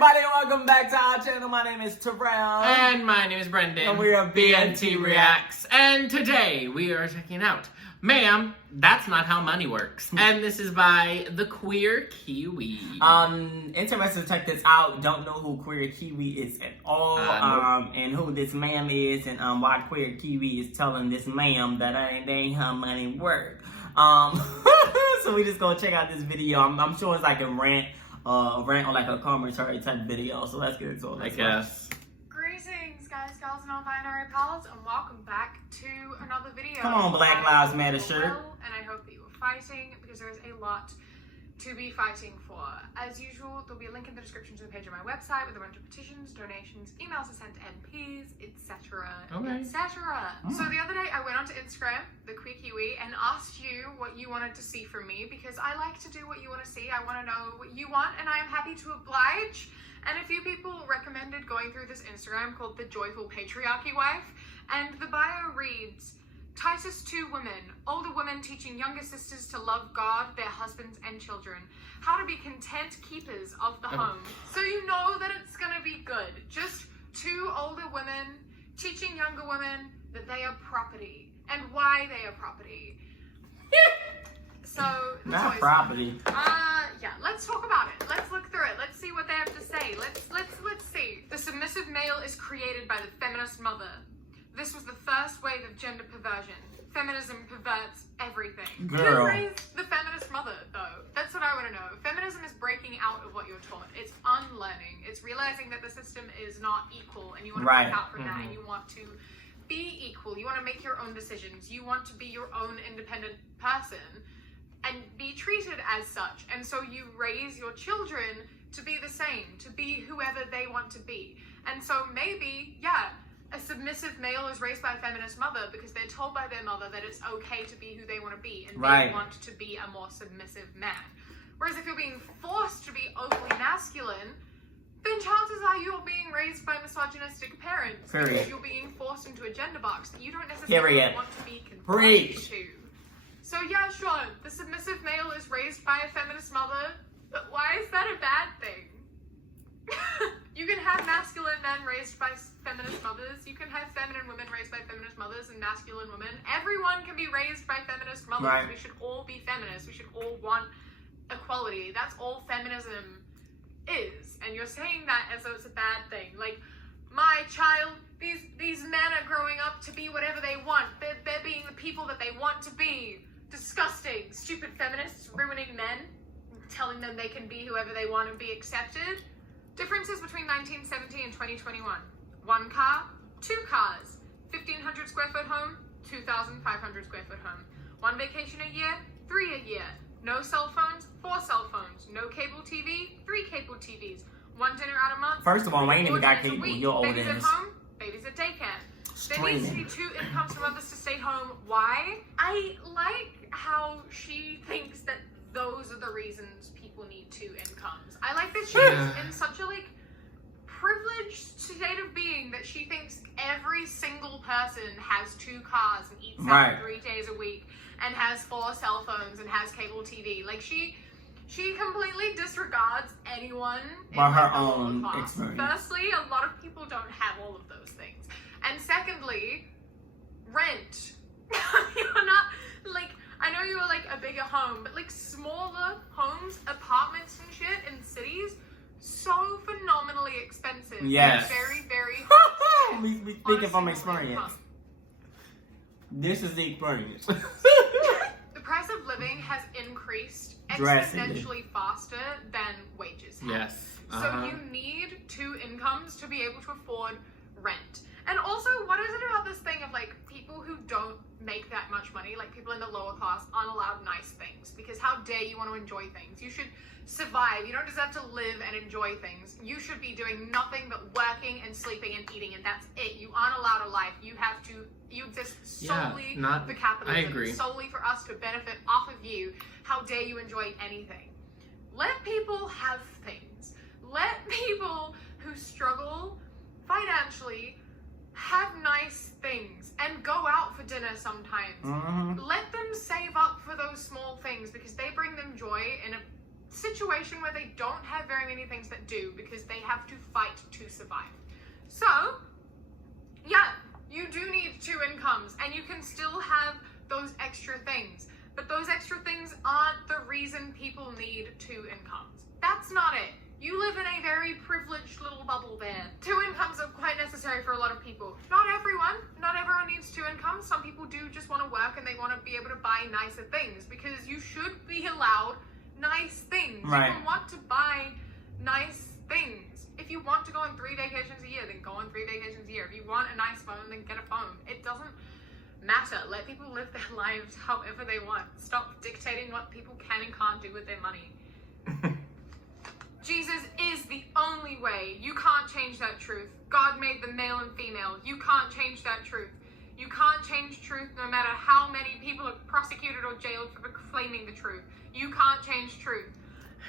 everybody, and welcome back to our channel. My name is Terrell. And my name is Brendan. And we are BNT Reacts. And today we are checking out Ma'am, That's Not How Money Works. And this is by the Queer Kiwi. Interested to check this out. Don't know who Queer Kiwi is at all. Nope. And who this ma'am is, and why Queer Kiwi is telling this ma'am that ain't how money work. So we just gonna check out this video. I'm sure it's like a rant on like a commentary type video. So let's get into it. I guess. Greetings, guys, gals, and non-binary pals, and welcome back to another video. Come on, Black Lives Matter shirt. And I hope that you are fighting, because there is a lot to be fighting for. As usual, there'll be a link in the description to the page of my website with a bunch of petitions, donations, emails to send to MPs, etc. Okay. etc. So the other day I went onto Instagram, the Queer Kiwi, and asked you what you wanted to see from me, because I like to do what you want to see. I want to know what you want, and I am happy to oblige. And a few people recommended going through this Instagram called the Joyful Patriarchy Wife, and the bio reads, Titus 2 women, older women teaching younger sisters to love God, their husbands, and children. How to be content keepers of the home. So you know that it's gonna be good. Just 2 older women teaching younger women that they are property, and why they are property. So, Not property. Yeah, let's talk about it. Let's look through it. Let's see what they have to say. Let's see. The submissive male is created by the feminist mother. This was the first wave of gender perversion. Feminism perverts everything. Girl. Who raised the feminist mother, though? That's what I want to know. Feminism is breaking out of what you're taught. It's unlearning. It's realizing that the system is not equal, and you want to break out from that, and you want to be equal. You want to make your own decisions. You want to be your own independent person and be treated as such. And so you raise your children to be the same, to be whoever they want to be. And so maybe, yeah, a submissive male is raised by a feminist mother because they're told by their mother that it's okay to be who they want to be, and they want to be a more submissive man. Whereas if you're being forced to be overly masculine, then chances are you're being raised by misogynistic parents. Because you're being forced into a gender box that you don't necessarily want to be conformed to. So yeah, sure, the submissive male is raised by a feminist mother, but why is that a bad thing? You can have masculine men raised by feminist mothers. You can have feminine women raised by feminist mothers and masculine women. Everyone can be raised by feminist mothers. Right. We should all be feminists. We should all want equality. That's all feminism is. And you're saying that as though it's a bad thing. Like, my child, these men are growing up to be whatever they want. They're being the people that they want to be. Disgusting. Stupid feminists ruining men, telling them they can be whoever they want and be accepted. Differences between 1970 and 2021. 1 car, 2 cars, 1,500 square foot home, 2,500 square foot home. 1 vacation a year, 3 a year. No cell phones, 4 cell phones. No cable TV, 3 cable TVs. 1 dinner out a month. First of all, I ain't even got cable. You're old Babies at home, babies at daycare. There needs to be 2 incomes for mothers to stay home. Why? I like how she thinks that those are the reasons people need 2 incomes. I like that she's in such a privileged state of being that she thinks every single person has 2 cars and eats out 3 days a week and has 4 cell phones and has cable TV. Like she completely disregards anyone by her own experience. Firstly, a lot of people don't have all of those things. And secondly, rent. You're not, like, I know you're like a bigger home, but like smaller homes, apartments and shit in cities, so phenomenally expensive. Yes. Very, very hard. we speaking from experience. This is the experience. The price of living has increased exponentially faster than wages have. Yes. So you need 2 incomes to be able to afford rent. And also, what is it about this thing of like people who don't make that much money, like people in the lower class, aren't allowed nice things? Because how dare you want to enjoy things? You should survive. You don't deserve to live and enjoy things. You should be doing nothing but working and sleeping and eating, and that's it. You aren't allowed a life. You have to, you exist solely for capitalism. I agree. Solely for us to benefit off of you. How dare you enjoy anything? Let people have things. Let people who struggle financially have nice things and go out for dinner sometimes. Let them save up for those small things, because they bring them joy in a situation where they don't have very many things that do, because they have to fight to survive. So, yeah, you do need 2 incomes, and you can still have those extra things. But those extra things aren't the reason people need 2 incomes. That's not it. You live in a very privileged little bubble there. 2 incomes are quite necessary for a lot of people. Not everyone needs 2 incomes. Some people do just want to work and they want to be able to buy nicer things, because you should be allowed nice things. Right. You want to buy nice things. If you want to go on 3 vacations a year, then go on 3 vacations a year. If you want a nice phone, then get a phone. It doesn't matter. Let people live their lives however they want. Stop dictating what people can and can't do with their money. Jesus is the only way. You can't change that truth. God made them male and female. You can't change that truth. You can't change truth no matter how many people are prosecuted or jailed for proclaiming the truth. You can't change truth.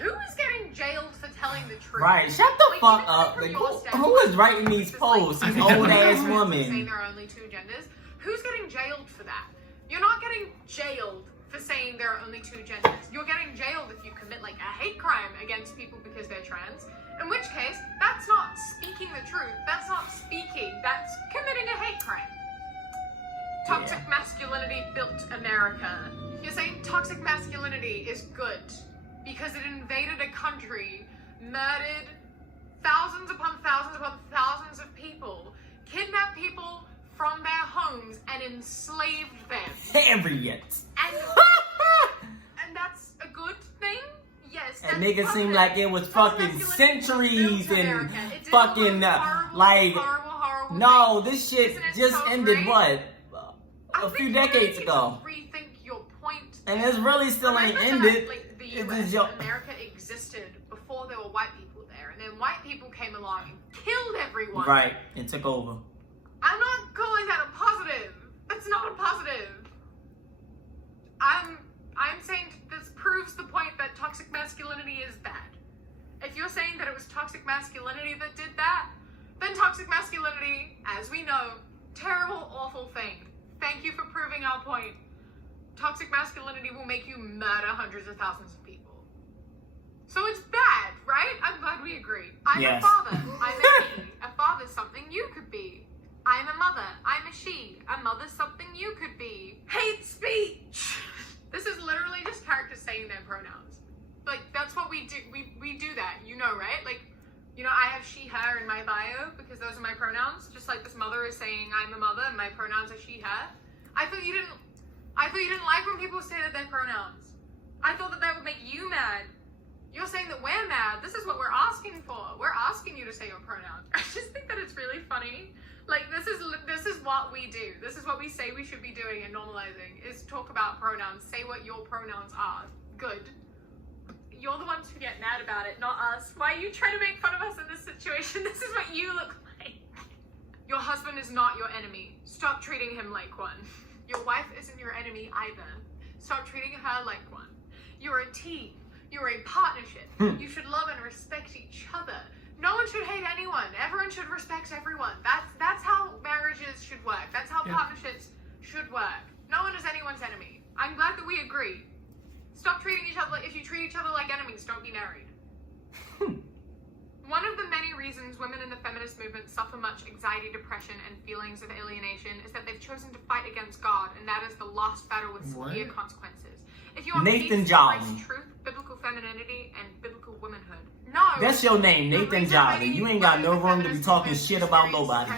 Who is getting jailed for telling the truth? Right, shut the fuck up. Like, who is writing these posts? These old ass women. Saying there are only 2 genders. Who's getting jailed for that? You're not getting jailed for saying there are only 2 genders. You're getting jailed if you commit like a hate crime against people because they're trans. In which case, that's not speaking the truth. That's not speaking. That's committing a hate crime. Toxic masculinity built America. You're saying toxic masculinity is good because it invaded a country, murdered thousands upon thousands upon thousands of people, kidnapped people from their homes and enslaved them. Idiots. And that's a good thing? Yes. And niggas seem like it was fucking centuries and fucking horrible no, thing. this shit Isn't it just so ended great? what? I A few think decades you ago. need to rethink your point. And it's really still ain't Remember ended. that, like, the It US, is your- America existed before there were white people there, and then white people came along and killed everyone. Right, and took over. I'm not calling that a positive. That's not a positive. I'm saying this proves the point that toxic masculinity is bad. If you're saying that it was toxic masculinity that did that, then toxic masculinity, as we know, terrible, awful thing. Thank you for proving our point. Toxic masculinity will make you murder hundreds of thousands of people. So it's bad, right? I'm glad we agree. I'm Yes. a father. I'm a he. A father's something you could be. I'm a mother. I'm a she. A mother's something you could be. Hate speech! This is literally just characters saying their pronouns. Like, that's what we do. We do that, you know, right? Like, you know, I have she, her in my bio because those are my pronouns. Just like this mother is saying I'm a mother and my pronouns are she, her. I thought you didn't like when people stated their pronouns. I thought that would make you mad. You're saying that we're mad. This is what we're asking for. We're asking you to say your pronouns. I just think that it's really funny. Like, this is what we do. This is what we say we should be doing and normalizing, is talk about pronouns. Say what your pronouns are. Good. You're the ones who get mad about it, not us. Why are you trying to make fun of us in this situation? This is what you look like. Your husband is not your enemy. Stop treating him like one. Your wife isn't your enemy either. Stop treating her like one. You're a team. You're a partnership. You should love and respect each other. No one should hate anyone. Everyone should respect everyone. That's how marriages should work. That's how partnerships should work. No one is anyone's enemy. I'm glad that we agree. Stop treating each other if you treat each other like enemies, don't be married. One of the many reasons women in the feminist movement suffer much anxiety, depression, and feelings of alienation is that they've chosen to fight against God, and that is the lost battle with severe consequences. If you want Nathan peace, Jolly. Christ's truth, biblical femininity, and biblical womanhood. No. That's your name, Nathan Jolly. You ain't got no room to be talking shit about nobody.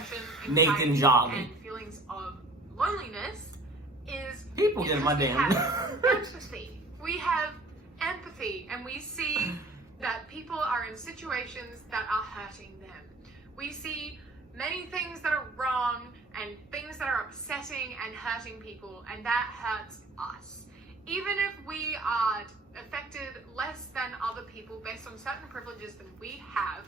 Nathan Jolly. And feelings of loneliness is People get my we damn. have empathy. We have empathy, and we see that people are in situations that are hurting them. We see many things that are wrong and things that are upsetting and hurting people, and that hurts us. Even if we are affected less than other people based on certain privileges than we have,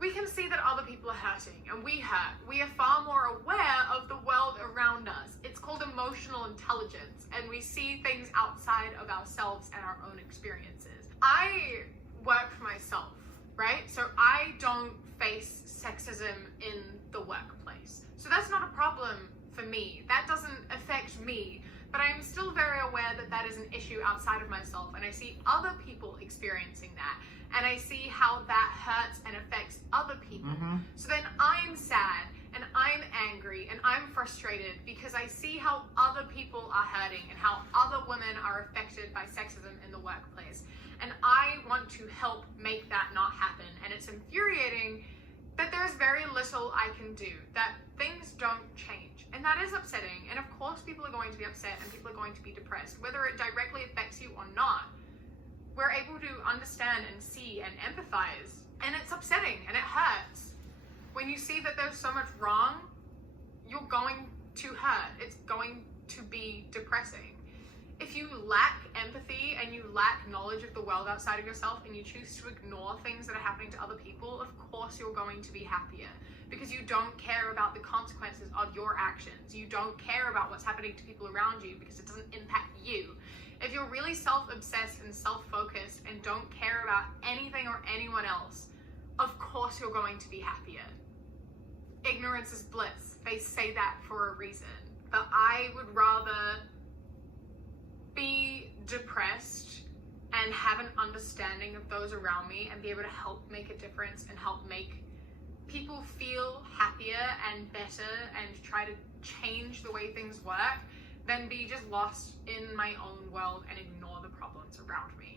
we can see that other people are hurting, and we hurt. We are far more aware of the world around us. It's called emotional intelligence, and we see things outside of ourselves and our own experiences. I work for myself, right? So I don't face sexism in the workplace. So that's not a problem for me. That doesn't affect me. But I am still very aware that that is an issue outside of myself, and I see other people experiencing that, and I see how that hurts and So then I'm sad and I'm angry and I'm frustrated because I see how other people are hurting and how other women are affected by sexism in the workplace. And I want to help make that not happen. And it's infuriating that there's very little I can do, that things don't change. And that is upsetting. And of course people are going to be upset and people are going to be depressed, whether it directly affects you or not. We're able to understand and see and empathize. And it's upsetting and it hurts. When you see that there's so much wrong, you're going to hurt. It's going to be depressing. If you lack empathy and you lack knowledge of the world outside of yourself and you choose to ignore things that are happening to other people, of course you're going to be happier because you don't care about the consequences of your actions. You don't care about what's happening to people around you because it doesn't impact you. If you're really self-obsessed and self-focused and don't care about anything or anyone else, of course you're going to be happier. Ignorance is bliss. They say that for a reason. But I would rather be depressed and have an understanding of those around me and be able to help make a difference and help make people feel happier and better and try to change the way things work than be just lost in my own world and ignore the problems around me.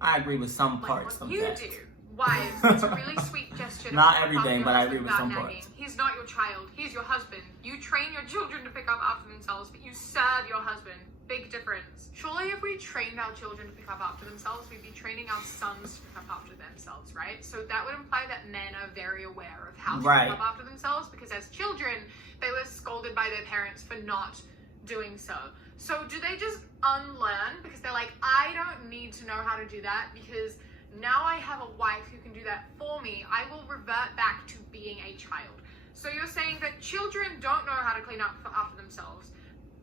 I agree with some parts of you that. do. Wives, it's a really sweet gesture. Not everything, but I agree with some nagging. parts. He's not your child. He's your husband. You train your children to pick up after themselves, but you serve your husband. Big difference. Surely if we trained our children to pick up after themselves, we'd be training our sons to pick up after themselves, right? So that would imply that men are very aware of how to pick up after themselves, because as children, they were scolded by their parents for not doing so. So do they just unlearn because they're like, I don't need to know how to do that because now I have a wife who can do that for me. I will revert back to being a child. So you're saying that children don't know how to clean up after themselves,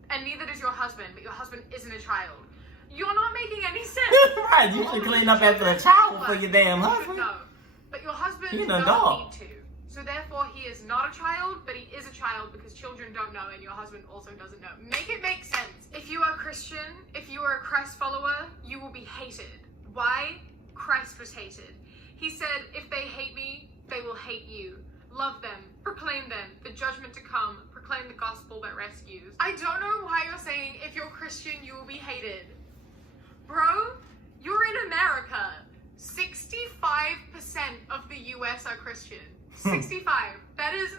and neither does your husband, but your husband isn't a child. You're not making any sense. Right, you should clean up after a child for your damn husband. No, but your husband He's an doesn't adult. need to. So therefore he is not a child, but he is a child because children don't know and your husband also doesn't know. Make it make sense. If you are Christian, if you are a Christ follower, you will be hated. Why? Christ was hated. He said, if they hate me, they will hate you. Love them, proclaim them, the judgment to come, proclaim the gospel that rescues. I don't know why you're saying if you're Christian, you will be hated. Bro, you're in America. 65% of the US are Christian. 65. That is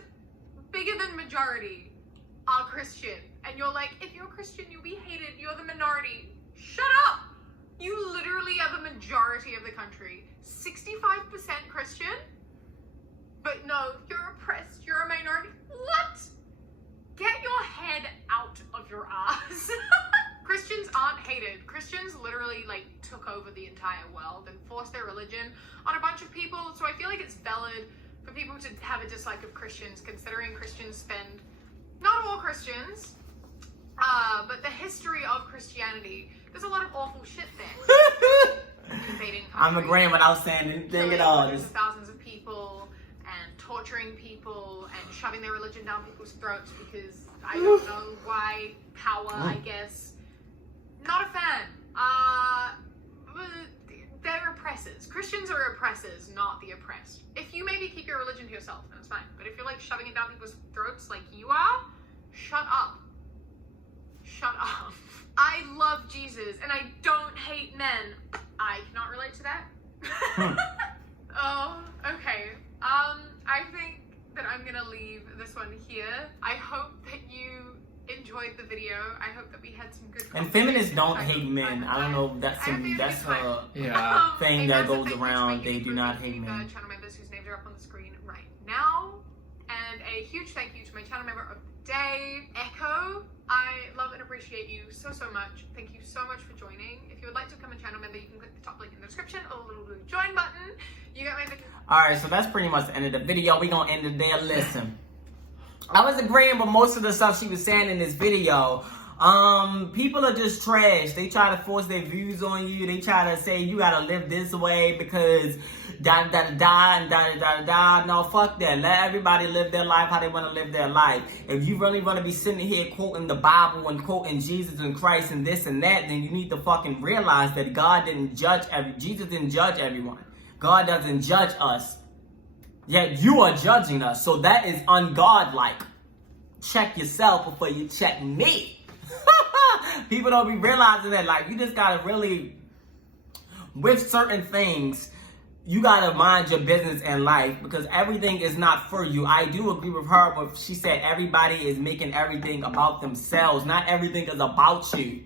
bigger than majority are Christian. And you're like, if you're Christian, you'll be hated. You're the minority. Shut up. You literally are the majority of the country. 65% Christian? But no, you're oppressed. You're a minority. What? Get your head out of your ass. Christians aren't hated. Christians literally took over the entire world and forced their religion on a bunch of people. So I feel like it's valid for people to have a dislike of Christians, considering Christians spend, not all Christians, but the history of Christianity, there's a lot of awful shit there. Invading I'm agreeing without saying anything at all. Hundreds of thousands of people and torturing people and shoving their religion down people's throats because I don't know why, power, I guess. Not a fan. They're oppressors. Christians are oppressors, not the oppressed. If you maybe keep your religion to yourself, then it's fine. But if you're shoving it down people's throats like you are, shut up. Shut up. I love Jesus and I don't hate men. I cannot relate to that. Oh, okay. I think that I'm gonna leave this one here. I hope that you enjoyed the video. I hope that we had some good And feminists don't hate men. I don't know if that's a thing that goes around. They do not hate men. Channel members whose names are up on the screen right now. And a huge thank you to my channel member of the day, Echo. I love and appreciate you so much. Thank you so much for joining. If you would like to become a channel member, you can click the top link in the description or the little blue join button. You got my video. Alright, so that's pretty much the end of the video. We're gonna end it there. Listen, I was agreeing with most of the stuff she was saying in this video. People are just trash. They try to force their views on you. They try to say you gotta live this way because da-da-da-da. No, fuck that. Let everybody live their life how they want to live their life. If you really want to be sitting here quoting the Bible and quoting Jesus and Christ and this and that, then you need to fucking realize that God didn't judge Jesus didn't judge everyone. God doesn't judge us. Yet you are judging us. So that is ungodlike. Check yourself before you check me. People don't be realizing that, like, you just gotta really, with certain things, you gotta mind your business in life because everything is not for you. I do agree with her, but she said everybody is making everything about themselves. Not everything is about you.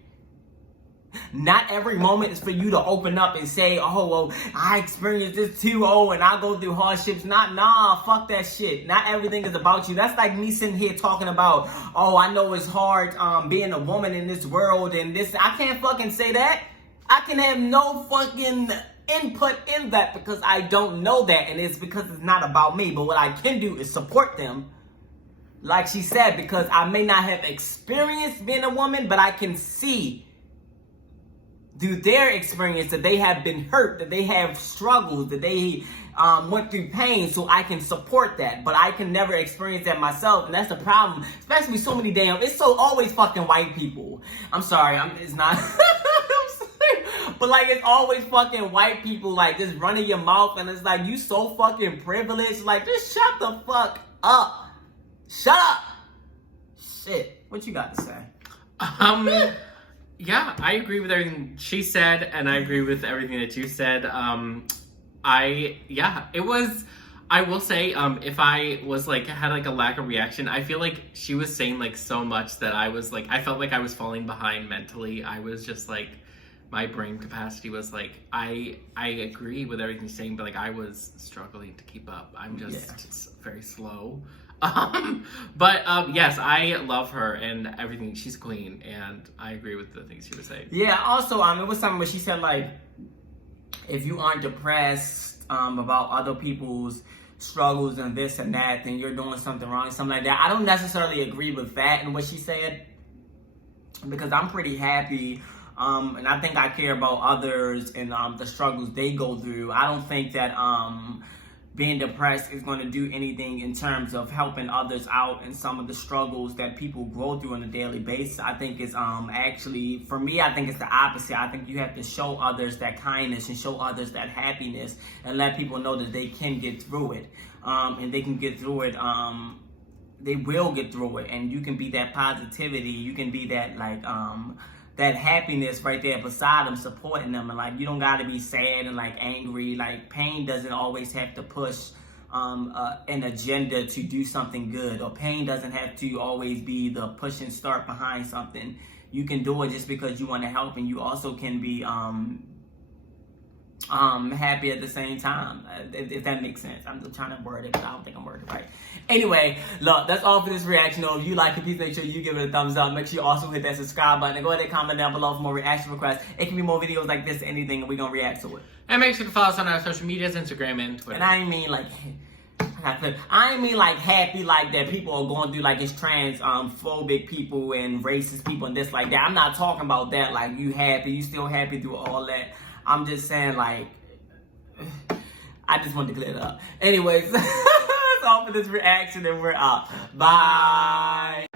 Not every moment is for you to open up and say, oh, well, I experienced this too, oh, and I go through hardships. Nah, fuck that shit. Not everything is about you. That's like me sitting here talking about, oh, I know it's hard being a woman in this world and this. I can't fucking say that. I can have no fucking input in that because I don't know that, and it's because it's not about me. But what I can do is support them, like she said, because I may not have experienced being a woman, but I can see through their experience that they have been hurt, that they have struggles, that they went through pain, so I can support that. But I can never experience that myself, and that's the problem. Especially with so many it's so always fucking white people. I'm sorry, it's not. But like, it's always fucking white people like just running your mouth, and it's like, you so fucking privileged. Like, just shut the fuck up. Shut up. Shit. What you got to say? Yeah, I agree with everything she said, and I agree with everything that you said. I will say, if I was like, had like a lack of reaction, I feel like she was saying like so much that I was like, I felt like I was falling behind mentally. I was just like, my brain capacity was like, I agree with everything she's saying, but like I was struggling to keep up. I'm just very slow. Yes, I love her and everything. She's queen, and I agree with the things she was saying. Yeah, also, it was something where she said, like, if you aren't depressed about other people's struggles and this and that, then you're doing something wrong, something like that. I don't necessarily agree with that and what she said, because I'm pretty happy, and I think I care about others and the struggles they go through. I don't think that being depressed is going to do anything in terms of helping others out in some of the struggles that people go through on a daily basis. I think it's actually, for me, I think it's the opposite. I think you have to show others that kindness and show others that happiness and let people know that they can get through it. And they can get through it. They will get through it. And you can be that positivity. You can be that, like, that happiness right there beside them, supporting them. And like, you don't gotta be sad and like angry. Like, pain doesn't always have to push an agenda to do something good, or pain doesn't have to always be the push and start behind something. You can do it just because you want to help, and you also can be happy at the same time, if that makes sense. I'm just trying to word it, but I don't think I'm wording it right. Anyway, look, that's all for this reaction. If you like it, please make sure you give it a thumbs up. Make sure you also hit that subscribe button, and go ahead and comment down below for more reaction requests. It can be more videos like this, anything, and we're gonna react to it. And make sure to follow us on our social medias, Instagram and Twitter. And I ain't mean like happy like that people are going through, like it's phobic people and racist people and this like that. I'm not talking about that, like you happy, you still happy through all that. I'm just saying, like, I just wanted to clear it up. Anyways, that's all for this reaction, and we're out. Bye.